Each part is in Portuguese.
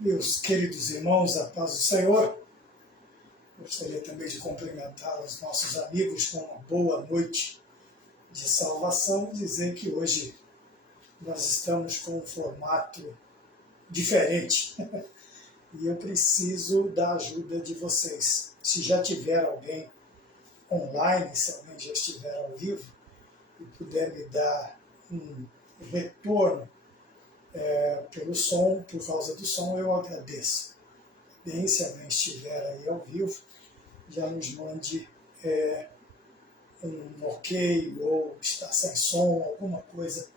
Meus queridos irmãos, a paz do Senhor, gostaria também de cumprimentar os nossos amigos com uma boa noite de salvação, dizer que hoje nós estamos com um formato diferente e eu preciso da ajuda de vocês. Se já tiver alguém online, se alguém já estiver ao vivo e puder me dar um retorno pelo som, por causa do som, eu agradeço. Bem, se alguém estiver aí ao vivo, já nos mande um ok ou está sem som, alguma coisa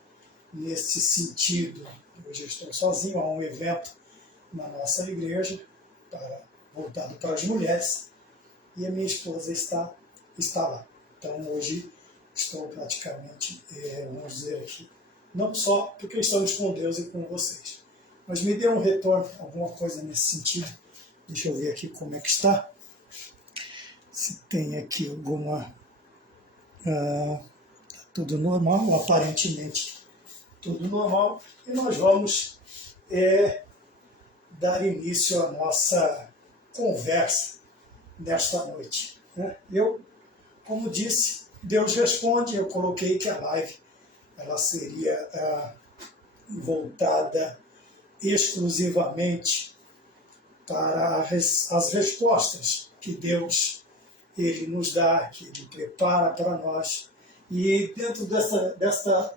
nesse sentido. Hoje eu estou sozinho, há um evento na nossa igreja voltado para as mulheres e a minha esposa está lá. Então hoje estou praticamente, vamos dizer aqui, não só porque estamos com Deus e com vocês, mas me dê um retorno, alguma coisa nesse sentido. Deixa eu ver aqui como é que está. Se tem aqui alguma... tudo normal, aparentemente tudo normal. E nós vamos dar início à nossa conversa nesta noite. Eu, como disse, Deus responde. Eu coloquei que a live ela seria voltada exclusivamente para as respostas que Deus ele nos dá, que Ele prepara para nós. E dentro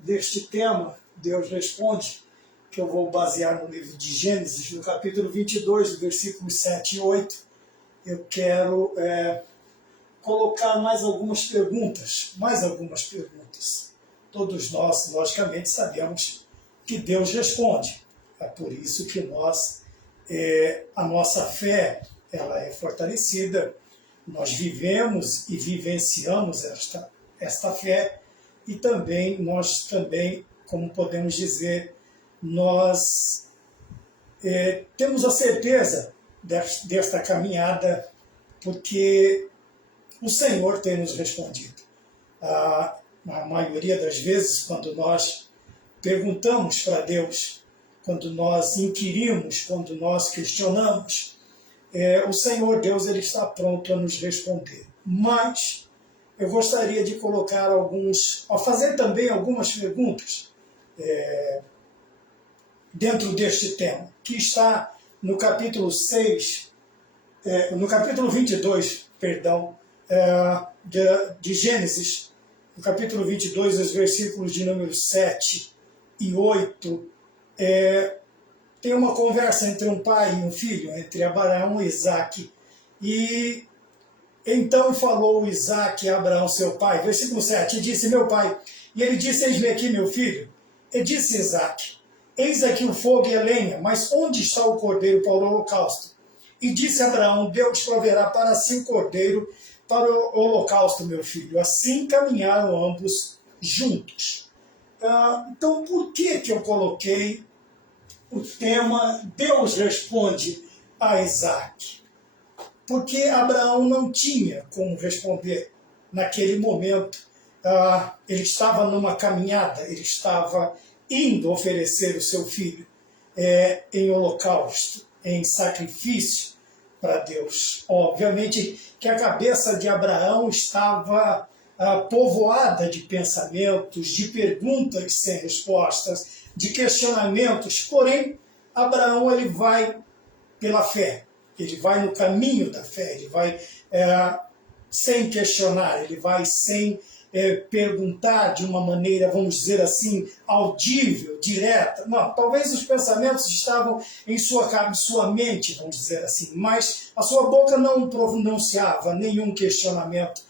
deste tema, Deus responde, que eu vou basear no livro de Gênesis, no capítulo 22, versículos 7 e 8, eu quero colocar mais algumas perguntas. Todos nós, logicamente, sabemos que Deus responde. É por isso que a nossa fé ela é fortalecida. Nós vivemos e vivenciamos esta fé e nós também, como podemos dizer, nós temos a certeza desta caminhada porque o Senhor tem nos respondido. A maioria das vezes, quando nós perguntamos para Deus, quando nós inquirimos, quando nós questionamos, o Senhor Deus ele está pronto a nos responder. Mas eu gostaria de colocar fazer também algumas perguntas dentro deste tema, que está no capítulo 22, de Gênesis, no capítulo 22, os versículos de número 7 e 8, tem uma conversa entre um pai e um filho, entre Abraão e Isaque. E então falou Isaque a Abraão, seu pai, versículo 7, e disse, meu pai, e ele disse, eis-me aqui, meu filho. E disse Isaque, eis aqui o fogo e a lenha, mas onde está o cordeiro para o holocausto? E disse Abraão, Deus proverá para si o cordeiro para o holocausto, meu filho. Assim caminharam ambos juntos. Então, por que eu coloquei o tema Deus responde a Isaque? Porque Abraão não tinha como responder naquele momento. Ele estava numa caminhada, ele estava indo oferecer o seu filho em holocausto, em sacrifício para Deus. Obviamente que a cabeça de Abraão estava povoada de pensamentos, de perguntas sem respostas, de questionamentos. Porém, Abraão ele vai pela fé, ele vai no caminho da fé, ele vai sem questionar, ele vai sem perguntar de uma maneira, vamos dizer assim, audível, direta. Não, talvez os pensamentos estavam em sua mente, vamos dizer assim, mas a sua boca não pronunciava nenhum questionamento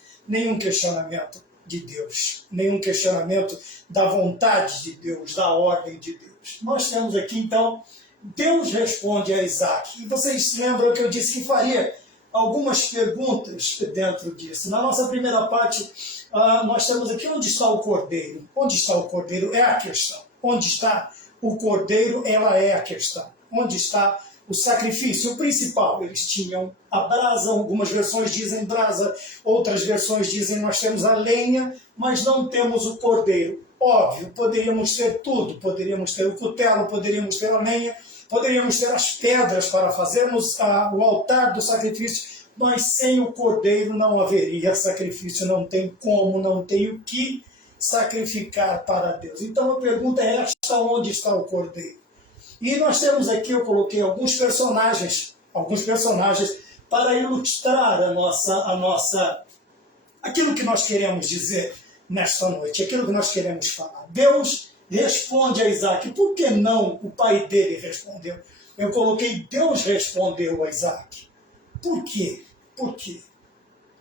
de Deus, nenhum questionamento da vontade de Deus, da ordem de Deus. Nós temos aqui, então, Deus responde a Isaque. E vocês lembram que eu disse que faria algumas perguntas dentro disso. Na nossa primeira parte, nós temos aqui onde está o cordeiro. Onde está o cordeiro é a questão. Onde está o cordeiro, ela é a questão. Onde está o sacrifício? O principal, eles tinham a brasa, algumas versões dizem brasa, outras versões dizem nós temos a lenha, mas não temos o cordeiro. Óbvio, poderíamos ter tudo, poderíamos ter o cutelo, poderíamos ter a lenha, poderíamos ter as pedras para fazermos o altar do sacrifício, mas sem o cordeiro não haveria sacrifício, não tem como, não tem o que sacrificar para Deus. Então a pergunta é esta: onde está o cordeiro? E nós temos aqui, eu coloquei alguns personagens para ilustrar aquilo que nós queremos dizer nesta noite, aquilo que nós queremos falar. Deus responde a Isaac. Por que não o pai dele respondeu? Eu coloquei: Deus respondeu a Isaac. Por quê? Por quê?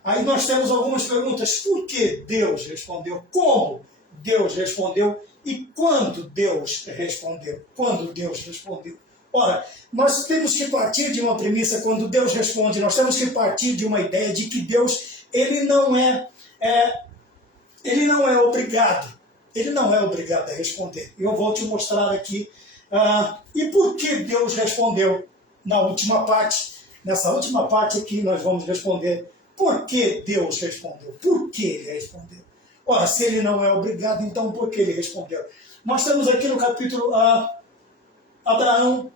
Aí nós temos algumas perguntas. Por que Deus respondeu? Como Deus respondeu? E quando Deus respondeu? Quando Deus respondeu? Ora, nós temos que partir de uma premissa. Quando Deus responde, nós temos que partir de uma ideia de que Deus, ele não é obrigado. Ele não é obrigado a responder. Eu vou te mostrar aqui. E por que Deus respondeu? Na última parte, nessa última parte aqui, nós vamos responder por que Deus respondeu. Por que ele respondeu? Ora, se ele não é obrigado, então por que ele respondeu? Nós temos aqui no capítulo Abraão,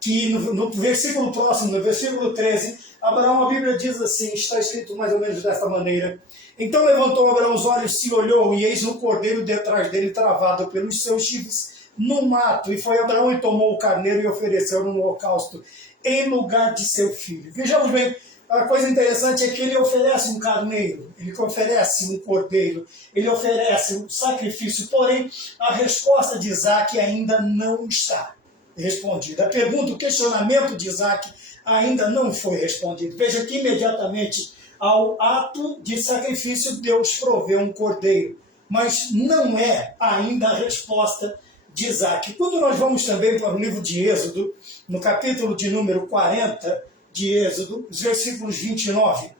que no versículo próximo, no versículo 13, Abraão, a Bíblia diz assim, está escrito mais ou menos desta maneira: então levantou Abraão os olhos, se olhou, e eis um cordeiro detrás dele, travado pelos seus chifres no mato. E foi Abraão e tomou o carneiro e ofereceu no holocausto em lugar de seu filho. Vejamos bem, a coisa interessante é que ele oferece um carneiro, ele oferece um cordeiro, ele oferece um sacrifício, porém a resposta de Isaac ainda não está respondida. A pergunta, o questionamento de Isaac ainda não foi respondido. Veja que imediatamente ao ato de sacrifício Deus proveu um cordeiro, mas não é ainda a resposta de Isaac. Quando nós vamos também para o livro de Êxodo, no capítulo de número 40 de Êxodo, os versículos 29,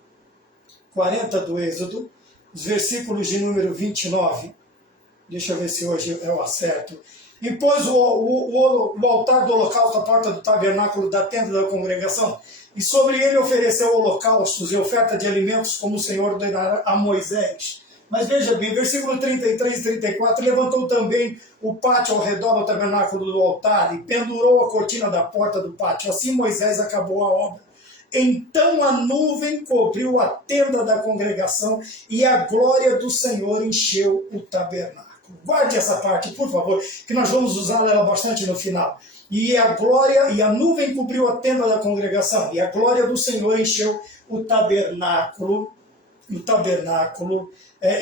40 do Êxodo, os versículos de número 29, deixa eu ver se hoje eu acerto. E pôs o altar do holocausto à porta do tabernáculo da tenda da congregação, e sobre ele ofereceu holocaustos e oferta de alimentos, como o Senhor ordenara a Moisés. Mas veja bem, versículo 33 e 34, levantou também o pátio ao redor do tabernáculo do altar e pendurou a cortina da porta do pátio. Assim Moisés acabou a obra. Então a nuvem cobriu a tenda da congregação e a glória do Senhor encheu o tabernáculo. Guarde essa parte, por favor, que nós vamos usar ela bastante no final. E a nuvem cobriu a tenda da congregação, e a glória do Senhor encheu o tabernáculo.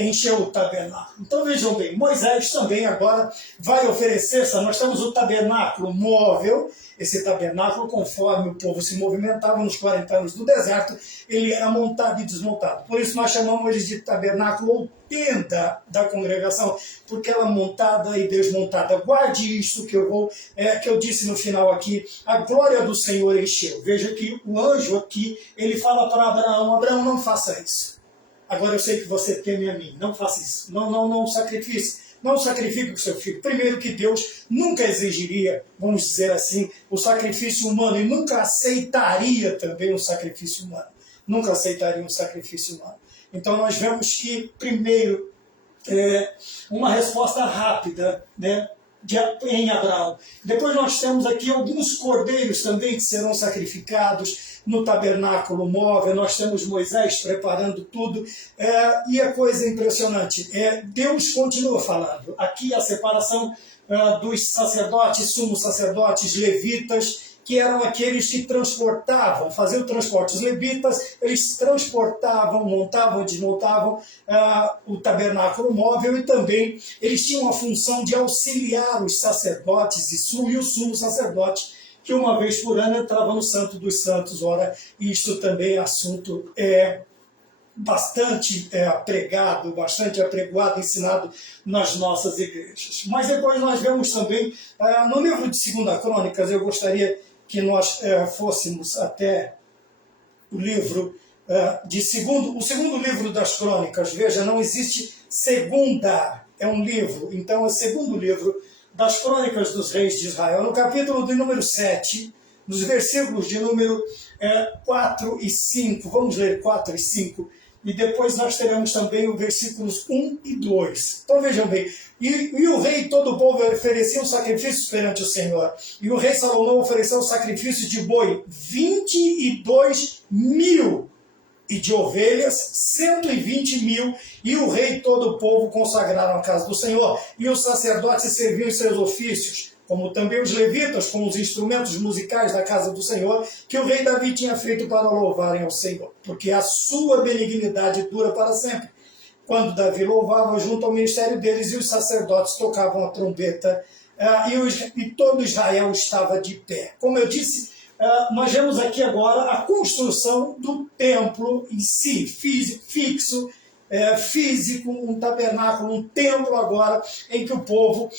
Encheu o tabernáculo. Então vejam bem, Moisés também agora vai oferecer, nós temos o tabernáculo móvel. Esse tabernáculo, conforme o povo se movimentava nos 40 anos do deserto, ele era montado e desmontado. Por isso nós chamamos ele de tabernáculo ou tenda da congregação, porque ela é montada e desmontada. Guarde isso que eu disse no final aqui: a glória do Senhor encheu. Veja que o anjo aqui, ele fala para Abraão: Abraão, não faça isso. Agora eu sei que você teme a mim, não faça isso, não sacrifique o seu filho. Primeiro que Deus nunca exigiria, vamos dizer assim, o sacrifício humano, e nunca aceitaria também um sacrifício humano. Nunca aceitaria um sacrifício humano. Então nós vemos que, primeiro, uma resposta rápida, né, em Abraão. Depois nós temos aqui alguns cordeiros também que serão sacrificados no tabernáculo móvel. Nós temos Moisés preparando tudo, e a coisa impressionante, Deus continua falando. Aqui a separação dos sacerdotes, sumos sacerdotes, levitas, que eram aqueles que transportavam, faziam o transporte. Os levitas, eles transportavam, montavam, desmontavam o tabernáculo móvel, e também eles tinham a função de auxiliar os sacerdotes e o sumo sacerdote, que uma vez por ano entrava no Santo dos Santos. Ora, isto também é assunto bastante pregado, bastante apregoado, ensinado nas nossas igrejas. Mas depois nós vemos também, no livro de 2 Crônicas, eu gostaria que nós fôssemos até o livro o segundo livro das Crônicas. Veja, não existe segunda, é um livro, então é o segundo livro das Crônicas dos Reis de Israel, no capítulo de número 7, nos versículos de número 4 e 5, vamos ler 4 e 5, e depois nós teremos também os versículos 1 e 2. Então vejam bem, e o rei e todo o povo ofereciam sacrifícios perante o Senhor. E o rei Salomão ofereceu sacrifícios de boi 22.000, e de ovelhas 120.000, e o rei e todo o povo consagraram a casa do Senhor. E os sacerdotes serviam em seus ofícios, como também os levitas, com os instrumentos musicais da casa do Senhor, que o rei Davi tinha feito para louvarem ao Senhor, porque a sua benignidade dura para sempre. Quando Davi louvava, junto ao ministério deles, e os sacerdotes tocavam a trombeta, e todo Israel estava de pé. Como eu disse, nós vemos aqui agora a construção do templo em si, físico, um tabernáculo, um templo agora, em que o povo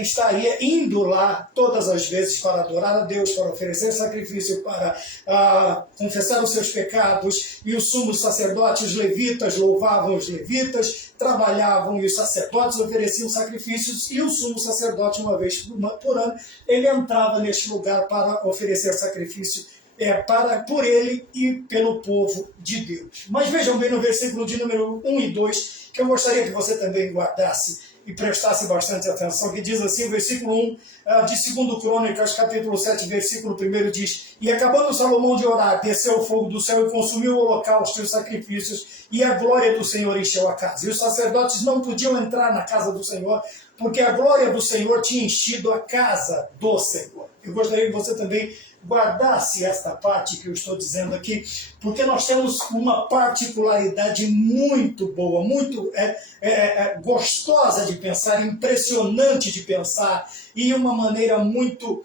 estaria indo lá todas as vezes para adorar a Deus, para oferecer sacrifício, para confessar os seus pecados, e os sumos sacerdotes, os levitas, louvavam os levitas, trabalhavam, e os sacerdotes ofereciam sacrifícios, e o sumo sacerdote, uma vez por ano, ele entrava neste lugar para oferecer sacrifício por ele e pelo povo de Deus. Mas vejam bem no versículo de número 1 e 2, que eu gostaria que você também guardasse e prestasse bastante atenção, que diz assim, o versículo 1 de 2 Crônicas, capítulo 7, versículo 1 diz: E acabando Salomão de orar, desceu o fogo do céu e consumiu o holocausto e os sacrifícios, e a glória do Senhor encheu a casa. E os sacerdotes não podiam entrar na casa do Senhor, porque a glória do Senhor tinha enchido a casa do Senhor. Eu gostaria que você também guardasse esta parte que eu estou dizendo aqui, porque nós temos uma particularidade muito boa, muito gostosa de pensar, impressionante de pensar, e uma maneira muito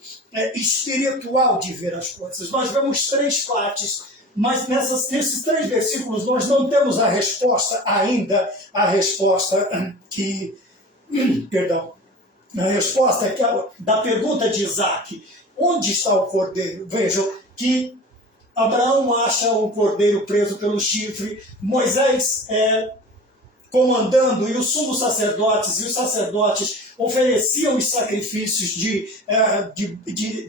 espiritual de ver as coisas. Nós vemos três partes, mas nesses três versículos nós não temos a resposta ainda, a resposta da pergunta de Isaac. Onde está o cordeiro? Vejam que Abraão acha um cordeiro preso pelo chifre, Moisés comandando, e os sumos sacerdotes, e os sacerdotes ofereciam os sacrifícios de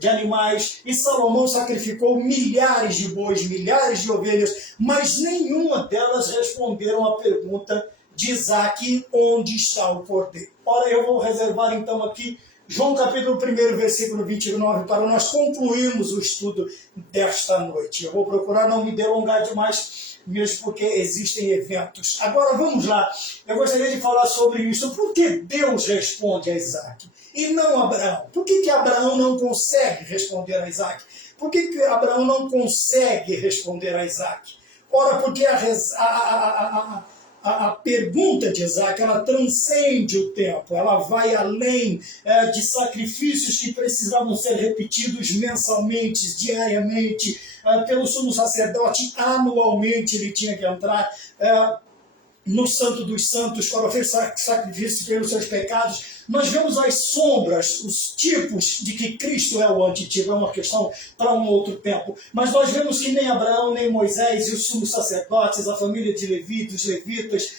animais, e Salomão sacrificou milhares de bois, milhares de ovelhas, mas nenhuma delas responderam à pergunta de Isaac: onde está o cordeiro? Ora, eu vou reservar então aqui João capítulo 1, versículo 29, para nós concluirmos o estudo desta noite. Eu vou procurar não me delongar demais, mesmo porque existem eventos. Agora vamos lá, eu gostaria de falar sobre isso. Por que Deus responde a Isaac e não Abraão? Por que Abraão não consegue responder a Isaac? Por que Abraão não consegue responder a Isaac? Ora, porque a pergunta de Isaac, ela transcende o tempo, ela vai além de sacrifícios que precisavam ser repetidos mensalmente, diariamente, pelo sumo sacerdote. Anualmente ele tinha que entrar no Santo dos Santos para oferecer sacrifício pelos seus pecados. Nós vemos as sombras, os tipos de que Cristo é o antitipo, é uma questão para um outro tempo. Mas nós vemos que nem Abraão, nem Moisés e os sumos sacerdotes, a família de Levi, dos levitas,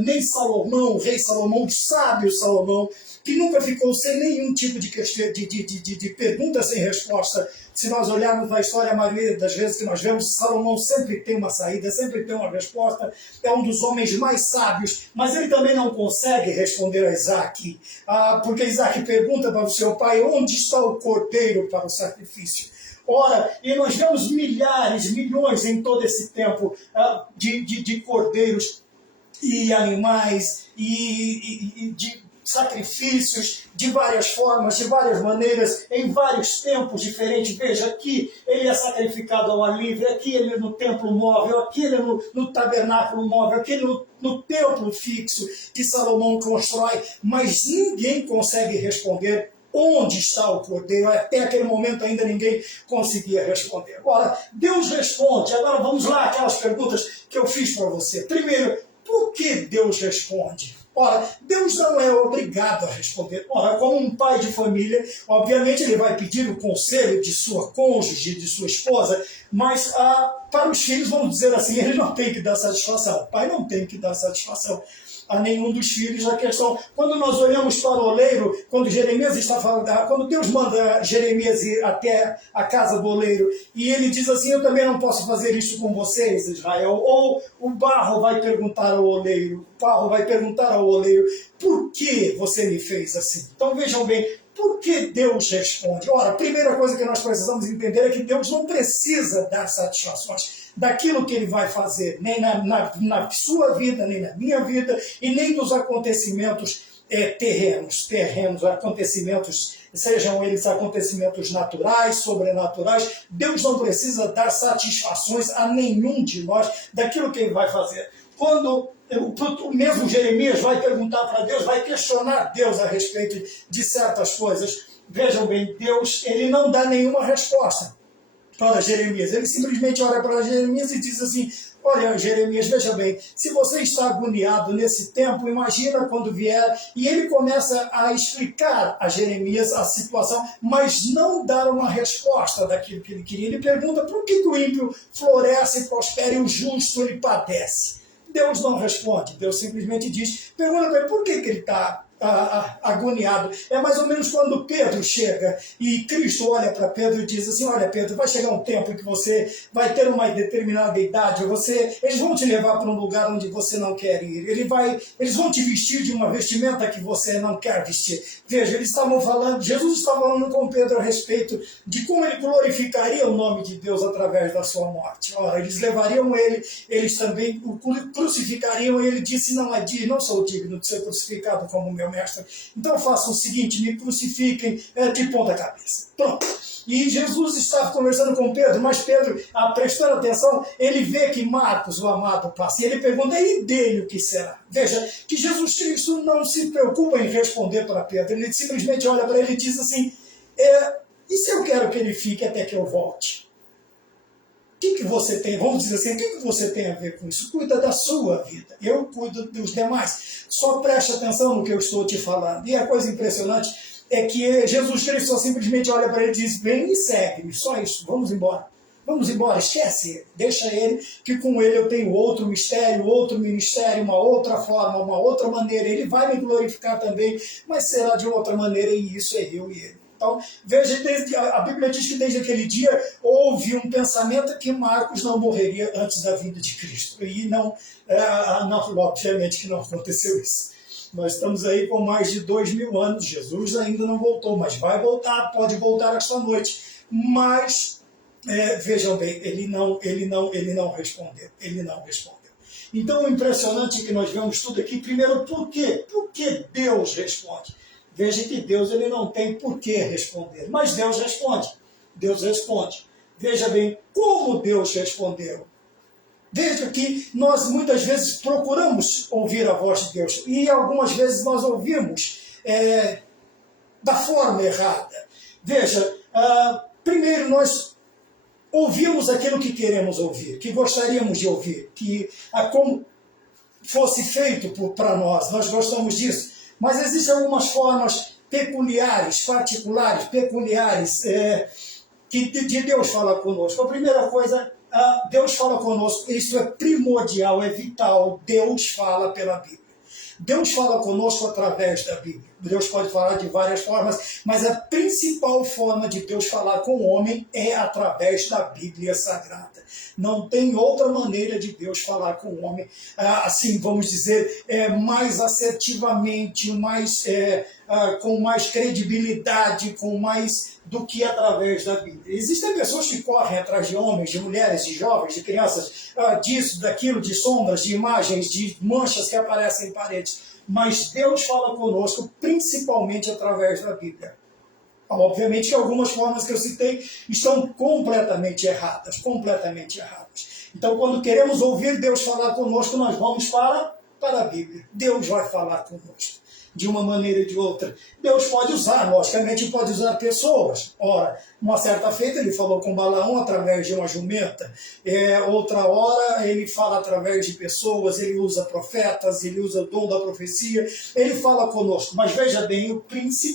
nem Salomão, o rei Salomão, o sábio Salomão, que nunca ficou sem nenhum tipo de pergunta sem resposta. Se nós olharmos na história, a maioria das vezes que nós vemos, Salomão sempre tem uma saída, sempre tem uma resposta, é um dos homens mais sábios, mas ele também não consegue responder a Isaac, porque Isaac pergunta para o seu pai: onde está o cordeiro para o sacrifício? Ora, e nós vemos milhares, milhões em todo esse tempo de cordeiros e animais e de sacrifícios de várias formas, de várias maneiras, em vários tempos diferentes. Veja, aqui ele é sacrificado ao ar livre, aqui ele no templo móvel, aqui ele no tabernáculo móvel, aqui ele no templo fixo que Salomão constrói, mas ninguém consegue responder onde está o cordeiro. Até aquele momento ainda ninguém conseguia responder. Ora, Deus responde. Agora vamos lá, aquelas perguntas que eu fiz para você. Primeiro, por que Deus responde? Ora, Deus não é obrigado a responder. Ora, como um pai de família, obviamente ele vai pedir o conselho de sua cônjuge, de sua esposa, mas para os filhos, vamos dizer assim, ele não tem que dar satisfação. O pai não tem que dar satisfação. a nenhum dos filhos. A questão, quando nós olhamos para o oleiro, quando Jeremias está falando, quando Deus manda Jeremias ir até a casa do oleiro, e ele diz assim, eu também não posso fazer isso com vocês, Israel. Ou o barro vai perguntar ao oleiro, por que você me fez assim? Então vejam bem, por que Deus responde? Ora, a primeira coisa que nós precisamos entender é que Deus não precisa dar satisfações daquilo que Ele vai fazer, nem na sua vida, nem na minha vida, e nem dos acontecimentos terrenos, acontecimentos, sejam eles acontecimentos naturais, sobrenaturais. Deus não precisa dar satisfações a nenhum de nós daquilo que Ele vai fazer. Quando o mesmo Jeremias vai perguntar para Deus, vai questionar Deus a respeito de certas coisas, vejam bem, Deus, Ele não dá nenhuma resposta para Jeremias. Ele simplesmente olha para Jeremias e diz assim, olha, Jeremias, veja bem, se você está agoniado nesse tempo, imagina quando vier, e ele começa a explicar a Jeremias a situação, mas não dar uma resposta daquilo que ele queria. Ele pergunta por que o ímpio floresce e prospera e o justo ele padece. Deus não responde, Deus simplesmente diz, pergunta para ele por que ele está agoniado. É mais ou menos quando Pedro chega e Cristo olha para Pedro e diz assim, olha Pedro, vai chegar um tempo em que você vai ter uma determinada idade, eles vão te levar para um lugar onde você não quer ir, eles vão te vestir de uma vestimenta que você não quer vestir. Veja, Jesus estava falando com Pedro a respeito de como ele glorificaria o nome de Deus através da sua morte. Ora, eles levariam ele, eles também o crucificariam, e ele disse, não sou digno de ser crucificado como meu mestre. Então façam o seguinte, me crucifiquem de ponta cabeça. Pronto. E Jesus estava conversando com Pedro, mas Pedro, prestando atenção, ele vê que Marcos, o amado, passa. E ele pergunta, e dele o que será? Veja, que Jesus Cristo não se preocupa em responder para Pedro. Ele simplesmente olha para ele e diz assim, e se eu quero que ele fique até que eu volte? O que você tem, vamos dizer assim, o que você tem a ver com isso? Cuida da sua vida, eu cuido dos demais. Só preste atenção no que eu estou te falando. E a coisa impressionante é que Jesus Cristo só simplesmente olha para ele e diz, vem e segue-me, só isso, vamos embora. Vamos embora, esquece ele, deixa ele, que com ele eu tenho outro mistério, outro ministério, uma outra forma, uma outra maneira. Ele vai me glorificar também, mas será de outra maneira, e isso é eu e ele. Então, veja, a Bíblia diz que desde aquele dia houve um pensamento que Marcos não morreria antes da vinda de Cristo. E obviamente que não aconteceu isso. Nós estamos aí com mais de 2000 anos, Jesus ainda não voltou, mas vai voltar, pode voltar esta noite. Mas, vejam bem, ele não respondeu. Então, o impressionante é que nós vemos tudo aqui, primeiro, por quê? Por que Deus responde? Veja que Deus ele não tem por que responder, mas Deus responde. Deus responde. Veja bem como Deus respondeu. Veja que nós muitas vezes procuramos ouvir a voz de Deus e algumas vezes nós ouvimos da forma errada. Veja, primeiro nós ouvimos aquilo que queremos ouvir, que gostaríamos de ouvir, que como fosse feito para nós gostamos disso. Mas existem algumas formas peculiares, particulares, que de Deus fala conosco. A primeira coisa, Deus fala conosco, isso é primordial, é vital. Deus fala pela Bíblia. Deus fala conosco através da Bíblia. Deus pode falar de várias formas, mas a principal forma de Deus falar com o homem é através da Bíblia Sagrada. Não tem outra maneira de Deus falar com o homem, assim, vamos dizer, mais assertivamente, com mais credibilidade, do que através da Bíblia. Existem pessoas que correm atrás de homens, de mulheres, de jovens, de crianças, disso, daquilo, de sombras, de imagens, de manchas que aparecem em paredes. Mas Deus fala conosco principalmente através da Bíblia. Obviamente que algumas formas que eu citei estão completamente erradas. Então, quando queremos ouvir Deus falar conosco, nós vamos para a Bíblia. Deus vai falar conosco de uma maneira ou de outra. Deus pode usar, logicamente pode usar pessoas. Ora, uma certa feita ele falou com Balaão através de uma jumenta, outra hora ele fala através de pessoas, ele usa profetas, ele usa o dom da profecia, ele fala conosco. Mas veja bem,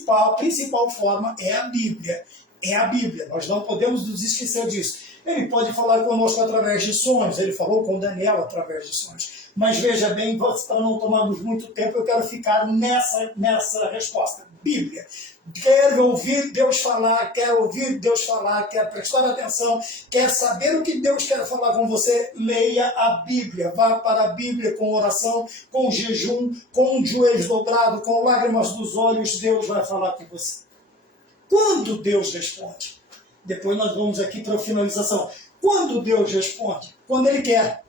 a principal forma é a Bíblia. É a Bíblia, nós não podemos nos esquecer disso. Ele pode falar conosco através de sonhos, ele falou com Daniel através de sonhos. Mas veja bem, para não tomarmos muito tempo, eu quero ficar nessa resposta. Bíblia. Quer ouvir Deus falar, quero prestar atenção, quer saber o que Deus quer falar com você, leia a Bíblia. Vá para a Bíblia com oração, com jejum, com joelhos dobrados, com lágrimas dos olhos, Deus vai falar com você. Quando Deus responde? Depois nós vamos aqui para a finalização. Quando Deus responde? Quando Ele quer.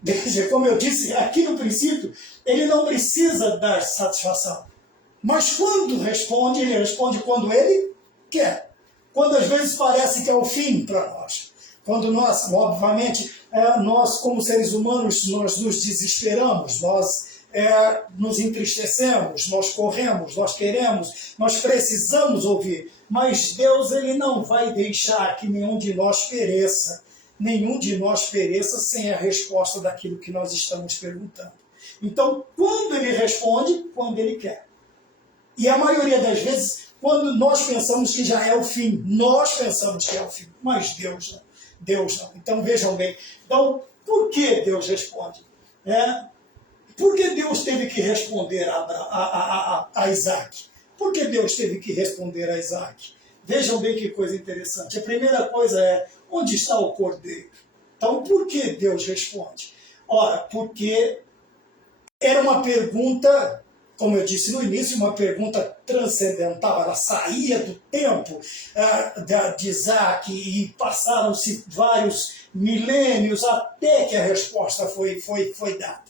Veja, como eu disse aqui no princípio, Ele não precisa dar satisfação. Mas quando responde, Ele responde quando Ele quer. Quando às vezes parece que é o fim para nós. Quando nós, obviamente, nós como seres humanos, nós nos desesperamos, nós nos entristecemos, nós corremos, nós queremos, nós precisamos ouvir. Mas Deus, Ele não vai deixar que nenhum de nós pereça sem a resposta daquilo que nós estamos perguntando. Então, quando Ele responde, quando Ele quer. E a maioria das vezes, quando nós pensamos que já é o fim, nós pensamos que é o fim, mas Deus não. Deus não. Então, vejam bem. Então, por que Deus responde? Por que Deus teve que responder a Isaac? Por que Deus teve que responder a Isaac? Vejam bem que coisa interessante. A primeira coisa é, onde está o cordeiro? Então, por que Deus responde? Ora, porque era uma pergunta, como eu disse no início, uma pergunta transcendental. Ela saía do tempo de Isaac e passaram-se vários milênios até que a resposta foi dada.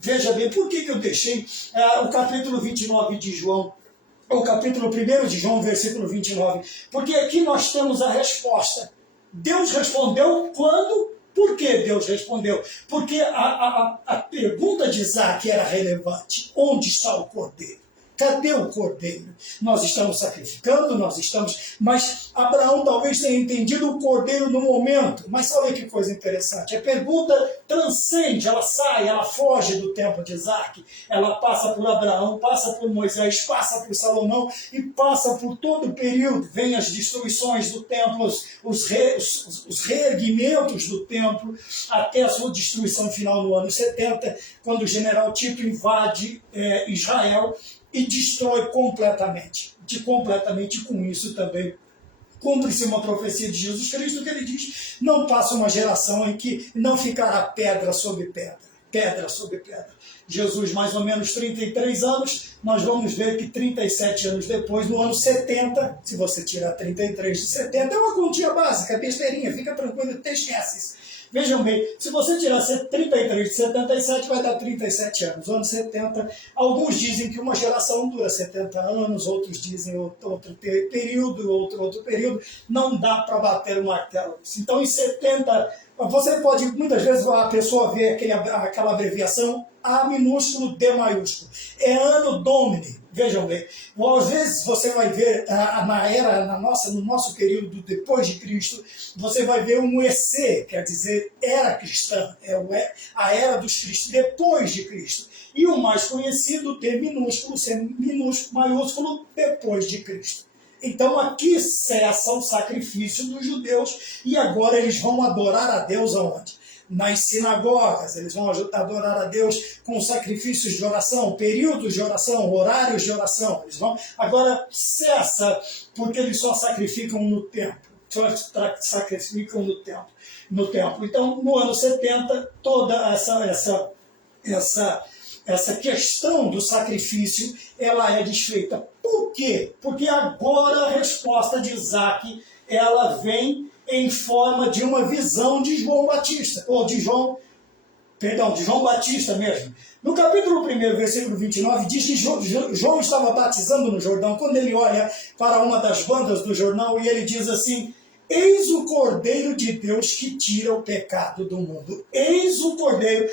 Veja bem, por que eu deixei o capítulo 29 de João, o capítulo 1 de João, versículo 29? Porque aqui nós temos a resposta. Deus respondeu quando? Por que Deus respondeu? Porque a pergunta de Isaac era relevante. Onde está o cordeiro? Cadê o cordeiro? Nós estamos sacrificando, mas Abraão talvez tenha entendido o cordeiro no momento. Mas olha que coisa interessante. A pergunta transcende, ela foge do tempo de Isaac. Ela passa por Abraão, passa por Moisés, passa por Salomão e passa por todo o período. Vem as destruições do templo, os reerguimentos do templo, até a sua destruição final no ano 70, quando o general Tito invade Israel e destrói completamente. E com isso também cumpre-se uma profecia de Jesus Cristo, que ele diz: não passa uma geração em que não ficará pedra sobre pedra. Pedra sobre pedra. Jesus, mais ou menos 33 anos, nós vamos ver que 37 anos depois, no ano 70, se você tirar 33 de 70, é uma continha básica, besteirinha, fica tranquilo, até esquece isso. Vejam bem, se você tirar 33 de 77, vai dar 37 anos. Ano 70, alguns dizem que uma geração dura 70 anos, outros dizem outro período, outro período. Não dá para bater o martelo. Então, em 70, você pode, muitas vezes, a pessoa vê aquela abreviação A minúsculo, D maiúsculo. É Anno Domini. Vejam bem, às vezes você vai ver no nosso período depois de Cristo, você vai ver um EC, quer dizer, era cristã, a era dos Cristos, depois de Cristo. E o mais conhecido, T minúsculo, C minúsculo, maiúsculo, depois de Cristo. Então aqui cessa o sacrifício dos judeus e agora eles vão adorar a Deus aonde? Nas sinagogas, eles vão adorar a Deus com sacrifícios de oração, períodos de oração, horários de oração. Eles vão, agora cessa, porque eles só sacrificam no templo. Então, no ano 70, toda essa questão do sacrifício, ela é desfeita. Por quê? Porque agora a resposta de Isaac, ela vem em forma de uma visão de João Batista, ou de João Batista mesmo. No capítulo 1, versículo 29, diz que João estava batizando no Jordão, quando ele olha para uma das bandas do Jordão e ele diz assim: eis o Cordeiro de Deus que tira o pecado do mundo. Eis o Cordeiro.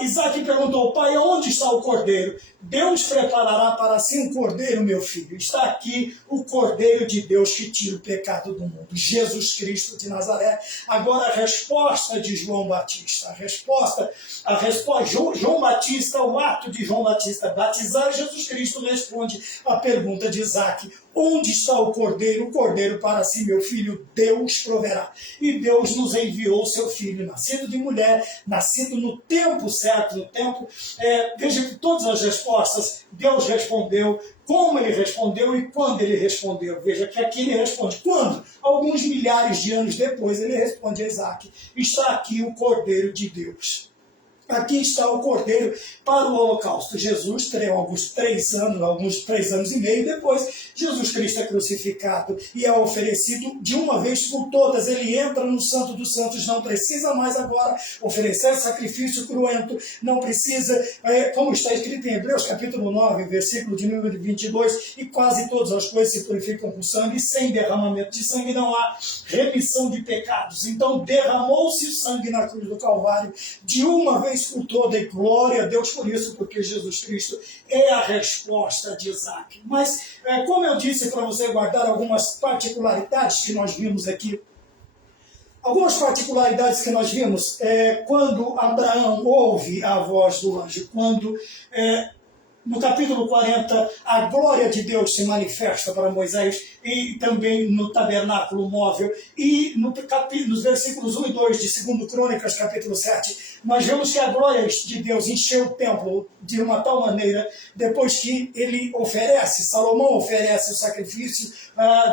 Isaac perguntou: pai, onde está o Cordeiro? Deus preparará para si um Cordeiro, meu filho. Está aqui o Cordeiro de Deus que tira o pecado do mundo. Jesus Cristo de Nazaré. Agora a resposta de João Batista. João Batista, o ato de João Batista batizar Jesus Cristo responde à pergunta de Isaac: Onde está o cordeiro? O cordeiro para si, meu filho, Deus proverá. E Deus nos enviou o seu filho, nascido de mulher, nascido no tempo certo, no tempo... veja que todas as respostas, Deus respondeu, como ele respondeu e quando ele respondeu. Veja que aqui ele responde. Quando? Alguns milhares de anos depois, ele responde a Isaac. Está aqui o Cordeiro de Deus. Aqui está o Cordeiro para o holocausto. Jesus tem alguns 3 anos e meio depois, Jesus Cristo é crucificado e é oferecido de uma vez por todas. Ele entra no Santo dos Santos, não precisa mais agora oferecer sacrifício cruento, não precisa, como está escrito em Hebreus capítulo 9, versículo de número 22, e quase todas as coisas se purificam com sangue, e sem derramamento de sangue não há remissão de pecados. Então derramou-se o sangue na cruz do Calvário de uma vez por toda, e glória a Deus por isso, porque Jesus Cristo é a resposta de Isaac. Mas, como eu disse para você guardar algumas particularidades que nós vimos aqui, algumas particularidades que nós vimos quando Abraão ouve a voz do anjo, quando no capítulo 40, a glória de Deus se manifesta para Moisés e também no tabernáculo móvel. E nos versículos 1 e 2 de 2 Crônicas, capítulo 7, nós vemos que a glória de Deus encheu o templo de uma tal maneira, depois que ele oferece, Salomão oferece o sacrifício,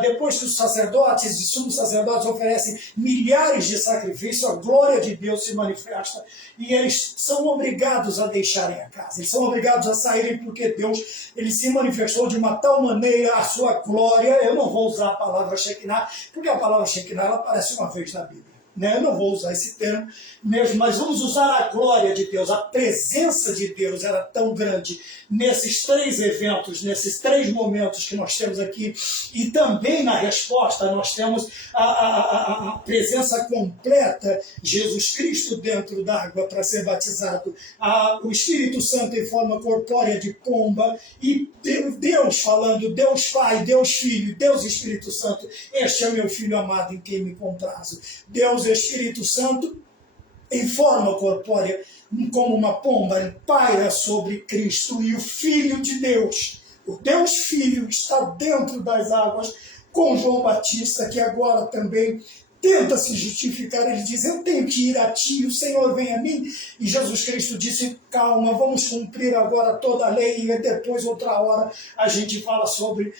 depois que os sacerdotes e sumos sacerdotes oferecem milhares de sacrifícios, a glória de Deus se manifesta e eles são obrigados a deixarem a casa, eles são obrigados a saírem porque Deus ele se manifestou de uma tal maneira a sua glória. Eu não vou usar a palavra Shekinah, porque a palavra Shekinah ela aparece uma vez na Bíblia. Eu não vou usar esse termo mesmo, mas vamos usar a glória de Deus. A presença de Deus era tão grande nesses 3 eventos, nesses 3 momentos que nós temos aqui. E também na resposta nós temos a presença completa, Jesus Cristo dentro d'água para ser batizado, o Espírito Santo em forma corpórea de pomba, e Deus falando, Deus Pai, Deus Filho, Deus Espírito Santo, este é meu Filho amado em quem me comprazo. Deus Espírito Santo em forma corpórea, como uma pomba, ele paira sobre Cristo, e o Filho de Deus, o Deus Filho, está dentro das águas com João Batista, que agora também tenta se justificar. Ele diz, eu tenho que ir a ti, o Senhor vem a mim. E Jesus Cristo disse, calma, vamos cumprir agora toda a lei, e depois, outra hora, a gente fala sobre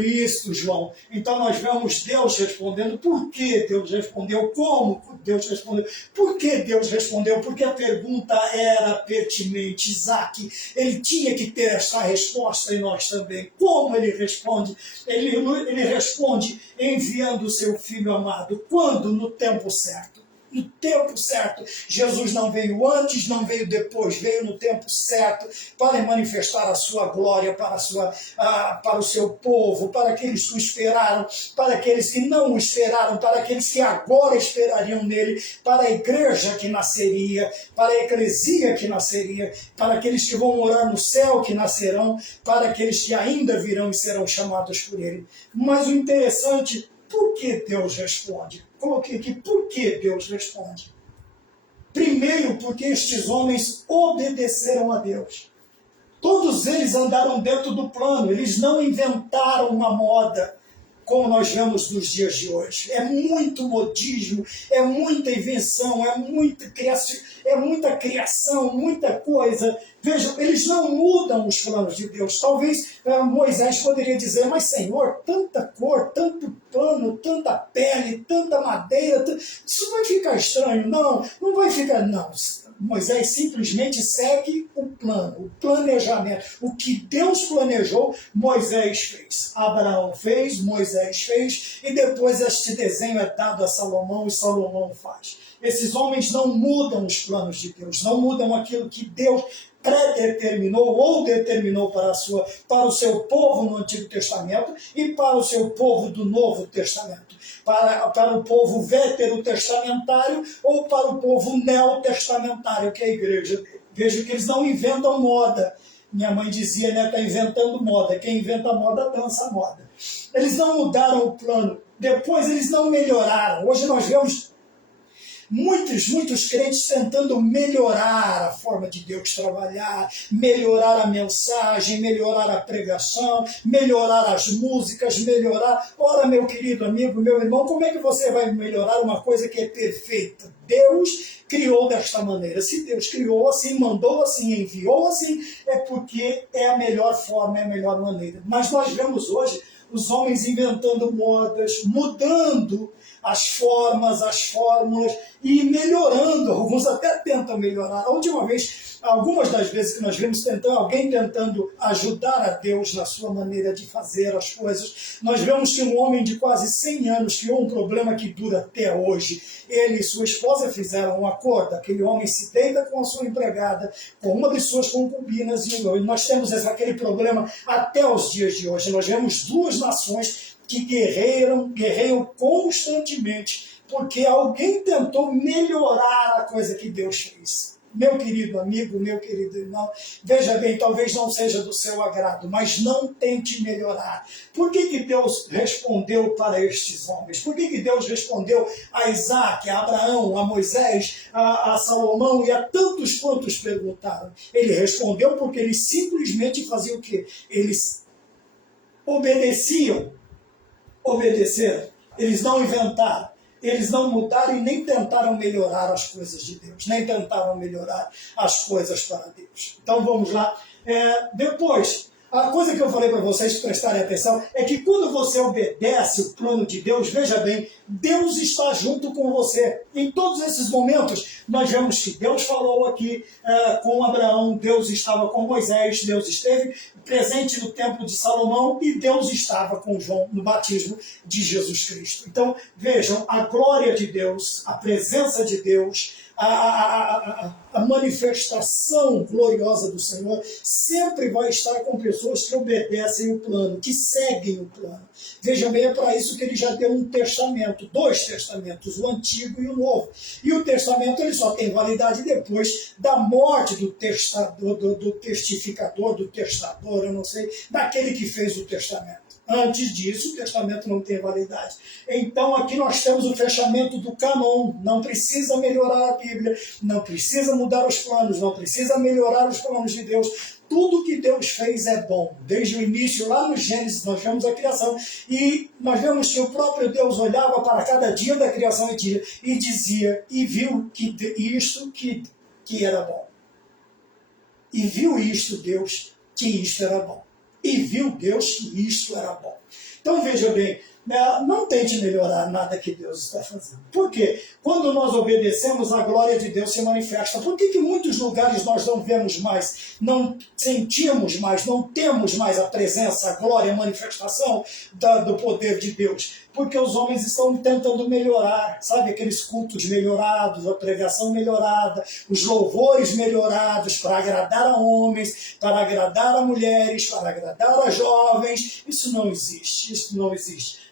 isso, João. Então nós vemos Deus respondendo. Por que Deus respondeu? Como Deus respondeu? Por que Deus respondeu? Porque a pergunta era pertinente. Isaac, ele tinha que ter essa resposta, e nós também. Como ele responde? Ele responde enviando o seu Filho amado. Quando? No tempo certo. No tempo certo. Jesus não veio antes, não veio depois, veio no tempo certo para manifestar a sua glória para o seu povo, para aqueles que o esperaram, para aqueles que não o esperaram, para aqueles que agora esperariam nele, para a igreja que nasceria, para a eclesia que nasceria, para aqueles que vão morar no céu que nascerão, para aqueles que ainda virão e serão chamados por ele. Mas o interessante, por que Deus responde? Coloquei aqui, por que Deus responde? Primeiro, porque estes homens obedeceram a Deus. Todos eles andaram dentro do plano, eles não inventaram uma moda, como nós vemos nos dias de hoje. É muito modismo, é muita invenção, é muita criação, muita coisa. Vejam, eles não mudam os planos de Deus. Talvez Moisés poderia dizer, mas Senhor, tanta cor, tanto pano, tanta pele, tanta madeira, isso vai ficar estranho. Não vai ficar, não. Moisés simplesmente segue o plano, o planejamento. O que Deus planejou, Moisés fez. Abraão fez, Moisés fez, e depois este desenho é dado a Salomão, e Salomão faz. Esses homens não mudam os planos de Deus, não mudam aquilo que Deus predeterminou ou determinou para o seu povo no Antigo Testamento e para o seu povo do Novo Testamento. Para o povo veterotestamentário ou para o povo neotestamentário, que é a igreja dele. Veja que eles não inventam moda. Minha mãe dizia, né, está inventando moda. Quem inventa moda, dança moda. Eles não mudaram o plano. Depois eles não melhoraram. Hoje nós vemos muitos crentes tentando melhorar a forma de Deus trabalhar, melhorar a mensagem, melhorar a pregação, melhorar as músicas, melhorar... Ora, meu querido amigo, meu irmão, como é que você vai melhorar uma coisa que é perfeita? Deus criou desta maneira. Se Deus criou assim, mandou assim, enviou assim, é porque é a melhor forma, é a melhor maneira. Mas nós vemos hoje os homens inventando modas, mudando as formas, as fórmulas e melhorando. Alguns até tentam melhorar. Algumas das vezes que nós vemos alguém tentando ajudar a Deus na sua maneira de fazer as coisas, nós vemos que um homem de quase 100 anos criou um problema que dura até hoje. Ele e sua esposa fizeram um acordo. Aquele homem se deita com a sua empregada, com uma de suas concubinas, e nós temos aquele problema até os dias de hoje. Nós vemos duas nações que guerreiam constantemente, porque alguém tentou melhorar a coisa que Deus fez. Meu querido amigo, meu querido irmão, veja bem, talvez não seja do seu agrado, mas não tente melhorar. Por que Deus respondeu para estes homens? Por que Deus respondeu a Isaac, a Abraão, a Moisés, a Salomão e a tantos quantos perguntaram? Ele respondeu porque eles simplesmente faziam o quê? Eles obedeceram. Eles não inventaram. Eles não mudaram e nem tentaram melhorar as coisas de Deus, nem tentaram melhorar as coisas para Deus. Então vamos lá. Depois, a coisa que eu falei para vocês prestarem atenção é que quando você obedece o plano de Deus, veja bem, Deus está junto com você. Em todos esses momentos, nós vemos que Deus falou aqui com Abraão, Deus estava com Moisés, Deus esteve presente no templo de Salomão e Deus estava com João no batismo de Jesus Cristo. Então, vejam, a glória de Deus, a presença de Deus, a manifestação gloriosa do Senhor sempre vai estar com pessoas que obedecem o plano, que seguem o plano. Vejam bem, é para isso que ele já deu um testamento, 2 testamentos, o Antigo e o Novo. E o testamento ele só tem validade depois da morte do testificador, do testador, eu não sei, daquele que fez o testamento. Antes disso, o testamento não tem validade. Então, aqui nós temos o fechamento do cânon. Não precisa melhorar a Bíblia, não precisa mudar os planos, não precisa melhorar os planos de Deus. Tudo que Deus fez é bom. Desde o início, lá no Gênesis, nós vemos a criação. E nós vemos que o próprio Deus olhava para cada dia da criação e dizia, e viu que era bom. E viu isto, Deus, que isto era bom. E viu Deus que isto era bom. Então veja bem, não tente melhorar nada que Deus está fazendo. Por quê? Quando nós obedecemos, a glória de Deus se manifesta. Por que em muitos lugares nós não vemos mais, não sentimos mais, não temos mais a presença, a glória, a manifestação do poder de Deus? Porque os homens estão tentando melhorar, sabe? Aqueles cultos melhorados, a pregação melhorada, os louvores melhorados para agradar a homens, para agradar a mulheres, para agradar a jovens. Isso não existe.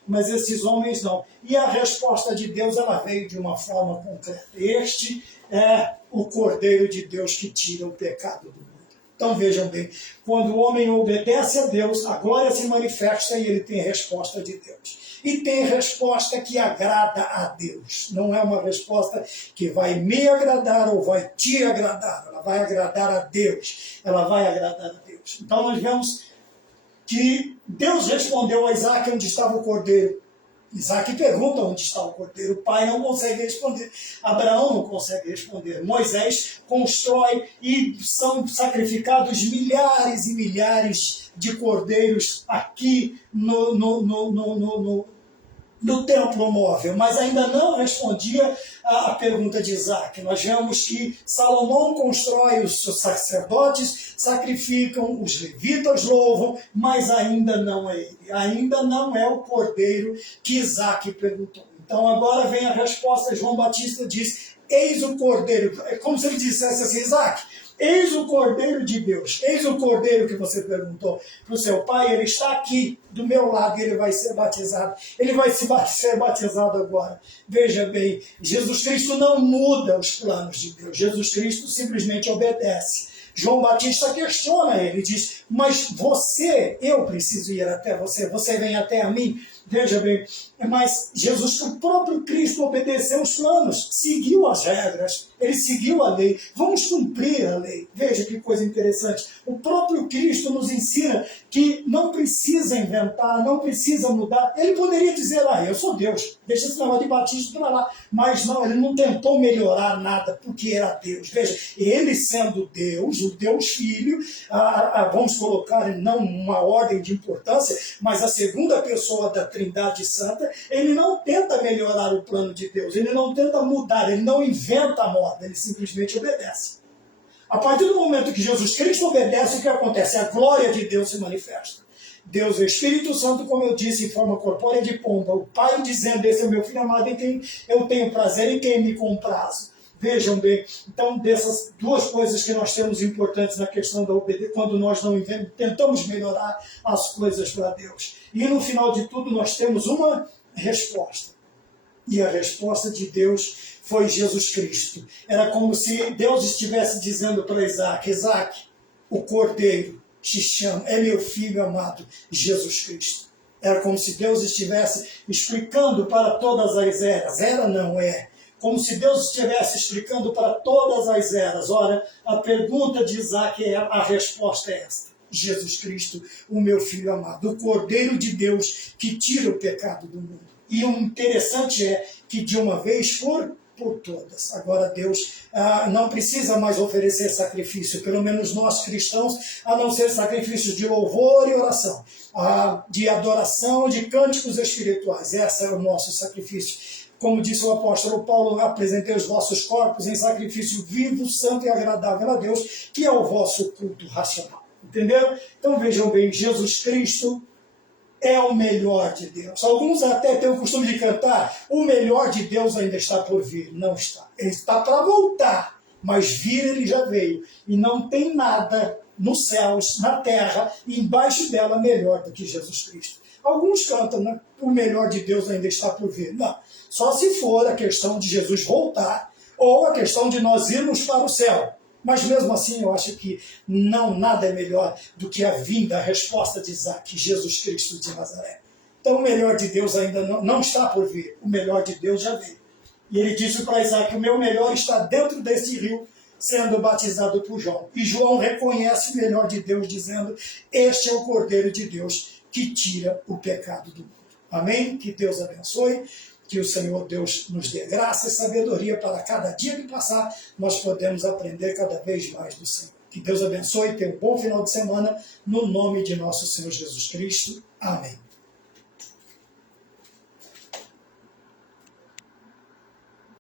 Mas esses homens não. E a resposta de Deus, ela veio de uma forma concreta. Este é o Cordeiro de Deus que tira o pecado do mundo. Então vejam bem, quando o homem obedece a Deus, a glória se manifesta e ele tem resposta de Deus. E tem resposta que agrada a Deus. Não é uma resposta que vai me agradar ou vai te agradar. Ela vai agradar a Deus. Ela vai agradar a Deus. Então nós vemos que Deus respondeu a Isaac onde estava o cordeiro. Isaac pergunta onde está o cordeiro. O pai não consegue responder. Abraão não consegue responder. Moisés constrói e são sacrificados milhares e milhares de cordeiros aqui no templo móvel, mas ainda não respondia à pergunta de Isaac. Nós vemos que Salomão constrói, os sacerdotes sacrificam, os levitas louvam, mas ainda não é ele. Ainda não é o cordeiro que Isaac perguntou. Então agora vem a resposta. João Batista diz, eis o cordeiro. É como se ele dissesse assim, Isaac, eis o Cordeiro de Deus, eis o Cordeiro que você perguntou para o seu pai, ele está aqui do meu lado e ele vai ser batizado. Ele vai ser batizado agora. Veja bem, Jesus Cristo não muda os planos de Deus, Jesus Cristo simplesmente obedece. João Batista questiona ele, diz, mas eu preciso ir até você, você vem até a mim. Veja bem, mas Jesus, o próprio Cristo, obedeceu os planos, seguiu as regras, ele seguiu a lei. Vamos cumprir a lei. Veja que coisa interessante. O próprio Cristo nos ensina que não precisa inventar, não precisa mudar. Ele poderia dizer, eu sou Deus, deixa esse negócio de batismo para lá. Mas não, ele não tentou melhorar nada porque era Deus. Veja, ele sendo Deus, o Deus Filho, vamos colocar não uma ordem de importância, mas a segunda pessoa da Trindade Santa, ele não tenta melhorar o plano de Deus, ele não tenta mudar, ele não inventa a moda, ele simplesmente obedece. A partir do momento que Jesus Cristo obedece, o que acontece? A glória de Deus se manifesta. Deus, o Espírito Santo, como eu disse, em forma corpórea de pomba, o Pai dizendo, esse é o meu filho amado em quem eu tenho prazer, em quem me comprazo. Vejam bem, então, dessas duas coisas que nós temos importantes na questão da obediência, quando nós não tentamos melhorar as coisas para Deus. E no final de tudo, nós temos uma resposta. E a resposta de Deus foi Jesus Cristo. Era como se Deus estivesse dizendo para Isaac, Isaac, o Cordeiro te chama, é meu filho amado, Jesus Cristo. Era como se Deus estivesse explicando para todas as eras. Era não é. Como se Deus estivesse explicando para todas as eras. Ora, a pergunta de Isaac, a resposta é esta. Jesus Cristo, o meu filho amado, o Cordeiro de Deus que tira o pecado do mundo. E o interessante é que de uma vez por todas. Agora Deus não precisa mais oferecer sacrifício, pelo menos nós cristãos, a não ser sacrifícios de louvor e oração, de adoração, de cânticos espirituais. Esse é o nosso sacrifício. Como disse o apóstolo Paulo, apresentei os vossos corpos em sacrifício vivo, santo e agradável a Deus, que é o vosso culto racional. Entenderam? Então vejam bem, Jesus Cristo é o melhor de Deus. Alguns até têm o costume de cantar, o melhor de Deus ainda está por vir. Não está. Ele está para voltar, mas vir ele já veio. E não tem nada nos céus, na terra, e embaixo dela melhor do que Jesus Cristo. Alguns cantam, né? O melhor de Deus ainda está por vir. Não. Só se for a questão de Jesus voltar, ou a questão de nós irmos para o céu. Mas mesmo assim eu acho que nada é melhor do que a vinda, a resposta de Isaac, Jesus Cristo de Nazaré. Então o melhor de Deus ainda não está por vir, o melhor de Deus já veio. E ele disse para Isaac, o meu melhor está dentro desse rio, sendo batizado por João. E João reconhece o melhor de Deus, dizendo, este é o Cordeiro de Deus que tira o pecado do mundo. Amém? Que Deus abençoe. Que o Senhor Deus nos dê graça e sabedoria para cada dia que passar, nós podemos aprender cada vez mais do Senhor. Que Deus abençoe e tenha um bom final de semana, no nome de nosso Senhor Jesus Cristo. Amém.